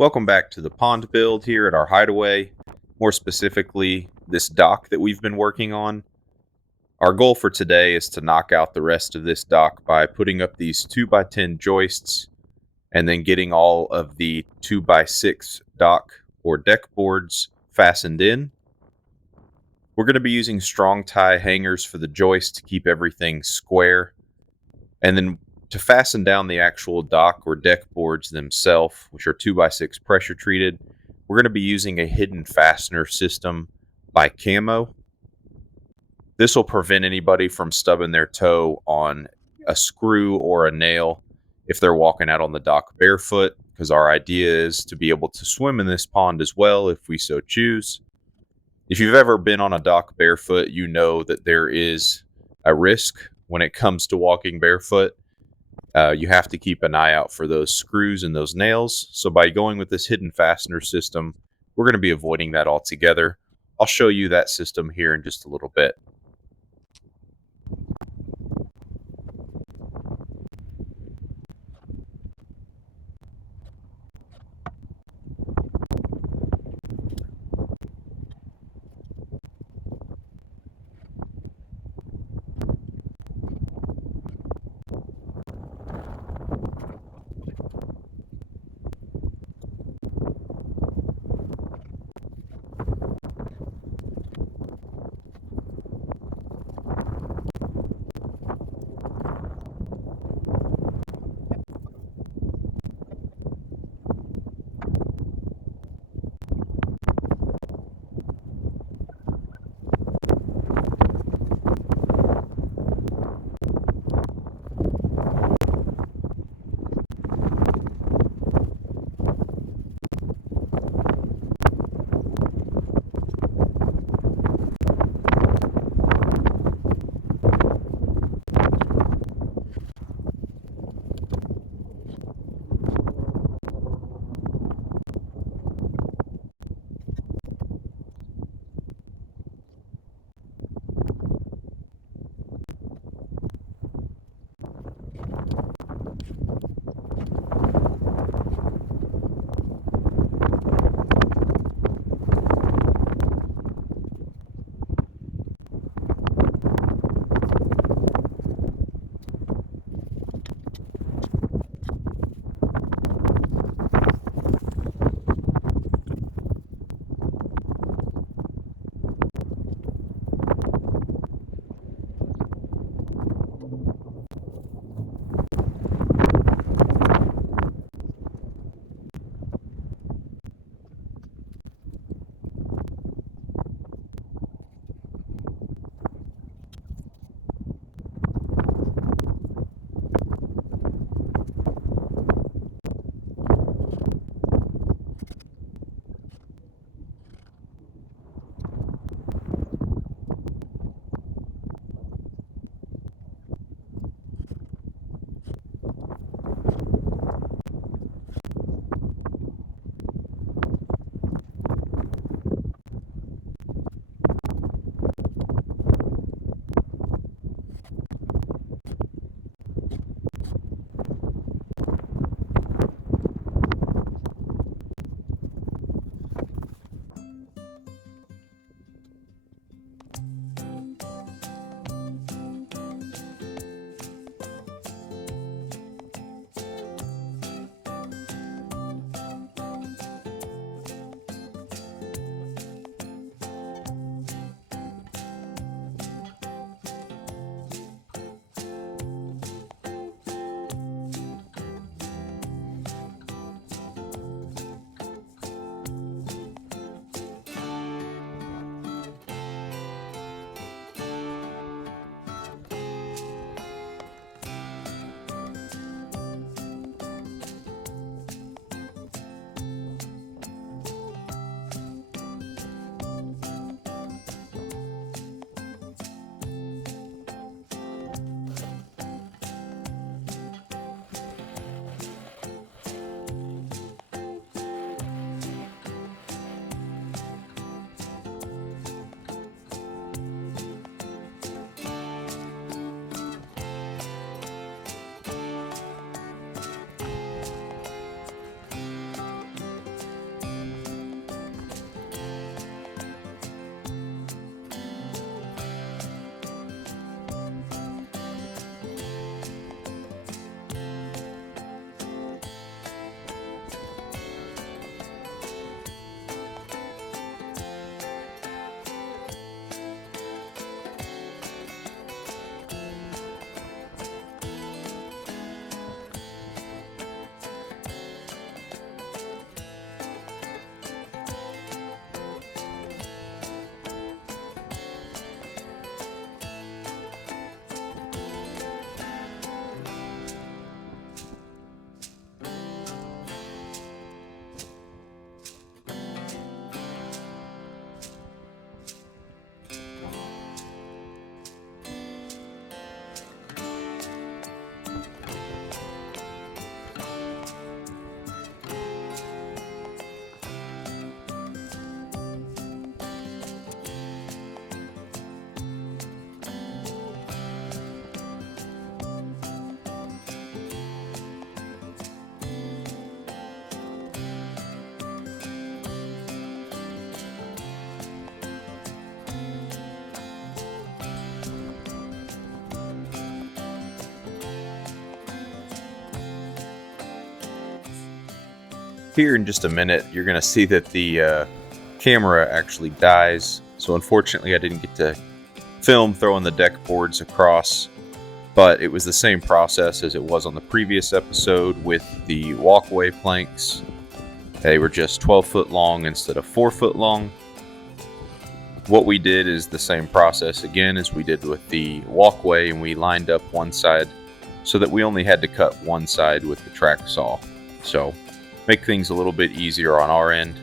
Welcome back to the pond build here at our hideaway, more specifically, this dock that we've been working on. Our goal for today is to knock out the rest of this dock by putting up these 2x10 joists and then getting all of the 2x6 dock or deck boards fastened in. We're going to be using strong tie hangers for the joists to keep everything square, and then to fasten down the actual dock or deck boards themselves, which are 2x6 pressure treated, we're going to be using a hidden fastener system by CAMO. This will prevent anybody from stubbing their toe on a screw or a nail if they're walking out on the dock barefoot, because our idea is to be able to swim in this pond as well if we so choose. If you've ever been on a dock barefoot, you know that there is a risk when it comes to walking barefoot. You have to keep an eye out for those screws and those nails. So by going with this hidden fastener system, we're going to be avoiding that altogether. I'll show you that system here in just a little bit. Here in just a minute, you're going to see that the camera actually dies. So unfortunately, I didn't get to film throwing the deck boards across, but it was the same process as it was on the previous episode with the walkway planks. They were just 12 foot long instead of 4 foot long. What we did is the same process again as we did with the walkway, and we lined up one side so that we only had to cut one side with the track saw. So make things a little bit easier on our end.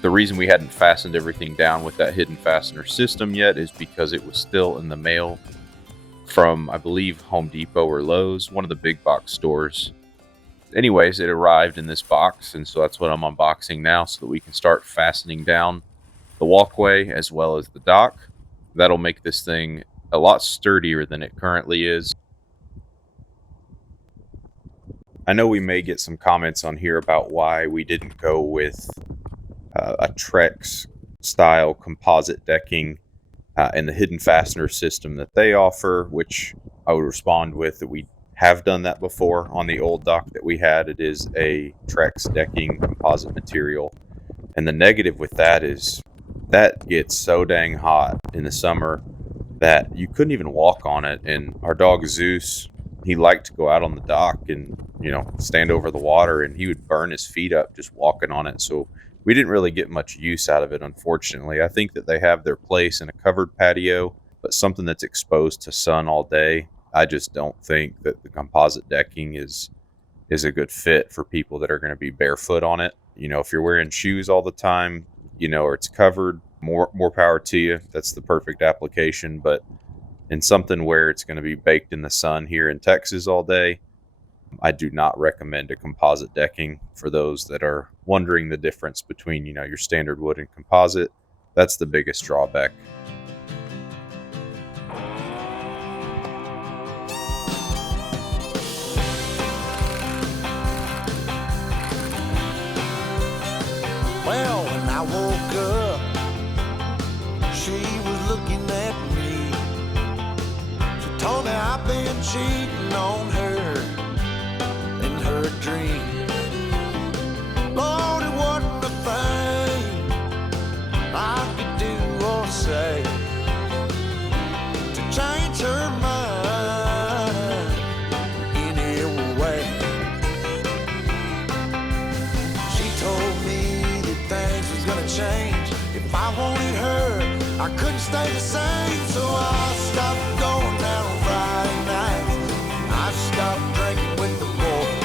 The reason we hadn't fastened everything down with that hidden fastener system yet is because it was still in the mail from, I believe, Home Depot or Lowe's, one of the big box stores. Anyways, it arrived in this box, and so that's what I'm unboxing now so that we can start fastening down the walkway as well as the dock. That'll make this thing a lot sturdier than it currently is. I know we may get some comments on here about why we didn't go with a Trex style composite decking and the hidden fastener system that they offer, which I would respond with that we have done that before on the old dock that we had. It is a Trex decking composite material, and the negative with that is that gets so dang hot in the summer that you couldn't even walk on it. And our dog Zeus, he liked to go out on the dock and, stand over the water, and he would burn his feet up just walking on it. So we didn't really get much use out of it, unfortunately. I think that they have their place in a covered patio, but something that's exposed to sun all day, I just don't think that the composite decking is a good fit for people that are going to be barefoot on it. If you're wearing shoes all the time, or it's covered, more power to you. That's the perfect application. But in something where it's going to be baked in the sun here in Texas all day, I do not recommend a composite decking for those that are wondering the difference between, your standard wood and composite. That's the biggest drawback. Well, when I woke up, she was looking at me. She told me I've been cheating on her in her dream. Lord, it wasn't a thing I could do or say to change her mind any way. She told me that things was gonna change. If I wanted her, I couldn't stay the same. So I stopped going out on Friday nights. I stopped drinking with the boys.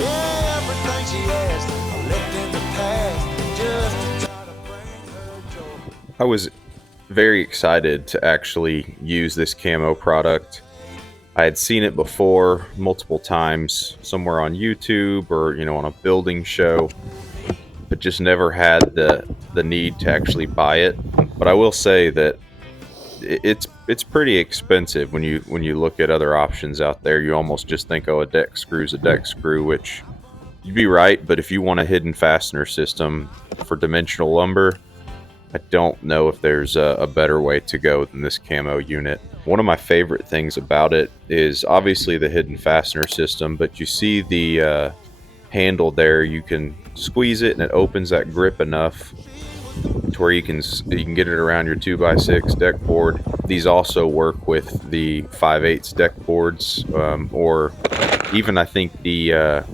Yeah, everything she asked, I left in the past just to try to bring her joy. I was very excited to actually use this CAMO product. I had seen it before multiple times somewhere on YouTube or, on a building show, but just never had the need to actually buy it. But I will say that it's pretty expensive when you look at other options out there. You almost just think, oh, a deck screw's a deck screw, which you'd be right. But if you want a hidden fastener system for dimensional lumber, I don't know if there's a better way to go than this CAMO unit. One of my favorite things about it is obviously the hidden fastener system, but you see the handle there. You can squeeze it and it opens that grip enough to where you can get it around your 2x6 deck board. These also work with the 5/8 deck boards, or even I think the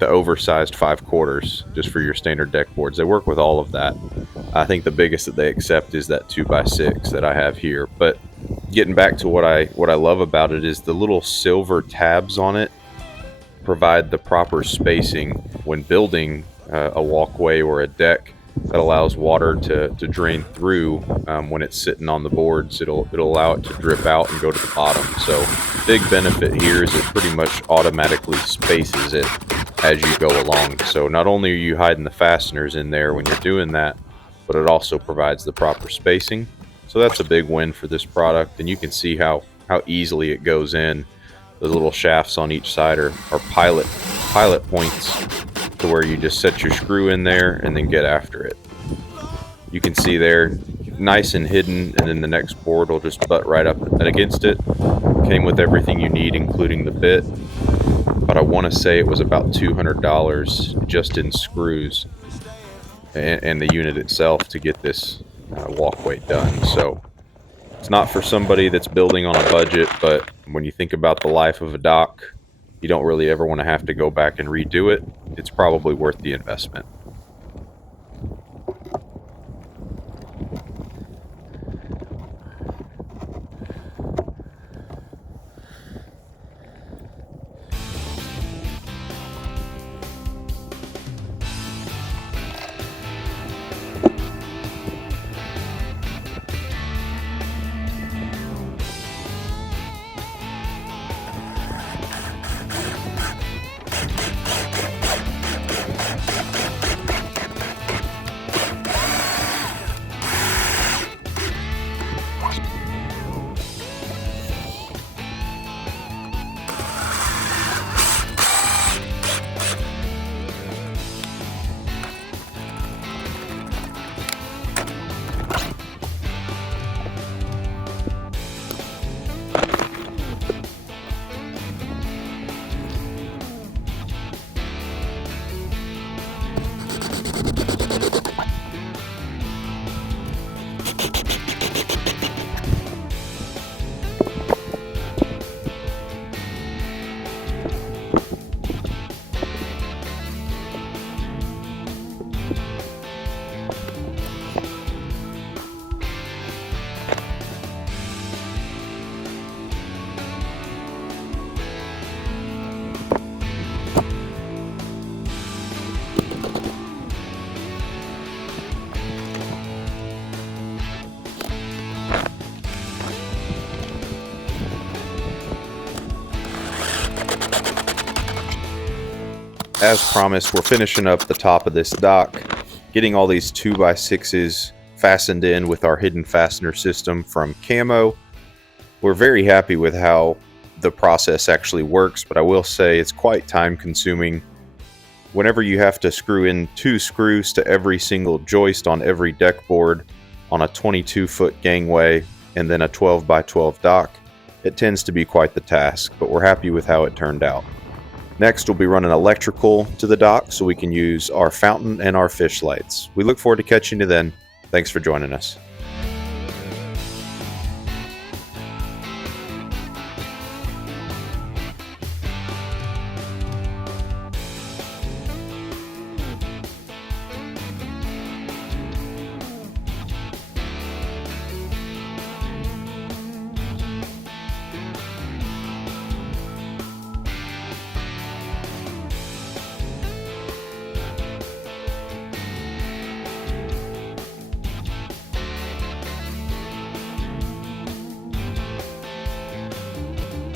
oversized 5/4 just for your standard deck boards. They work with all of that. I think the biggest that they accept is that 2x6 that I have here. But getting back to what I love about it is the little silver tabs on it provide the proper spacing when building a walkway or a deck that allows water to drain through. When it's sitting on the boards, it'll allow it to drip out and go to the bottom. So big benefit here is it pretty much automatically spaces it as you go along. So not only are you hiding the fasteners in there when you're doing that, but it also provides the proper spacing. So that's a big win for this product, and you can see how easily it goes in. The little shafts on each side are pilot points to where you just set your screw in there and then get after it. You can see there, nice and hidden, and then the next board will just butt right up against it. Came with everything you need, including the bit. but I want to say it was about $200 just in screws and the unit itself to get this walkway done. So it's not for somebody that's building on a budget, but when you think about the life of a dock, you don't really ever want to have to go back and redo it. It's probably worth the investment. As promised, we're finishing up the top of this dock, getting all these 2x6s fastened in with our hidden fastener system from CAMO. We're very happy with how the process actually works, but I will say it's quite time consuming. Whenever you have to screw in 2 screws to every single joist on every deck board on a 22-foot gangway and then a 12x12 dock, it tends to be quite the task, but we're happy with how it turned out. Next, we'll be running electrical to the dock so we can use our fountain and our fish lights. We look forward to catching you then. Thanks for joining us.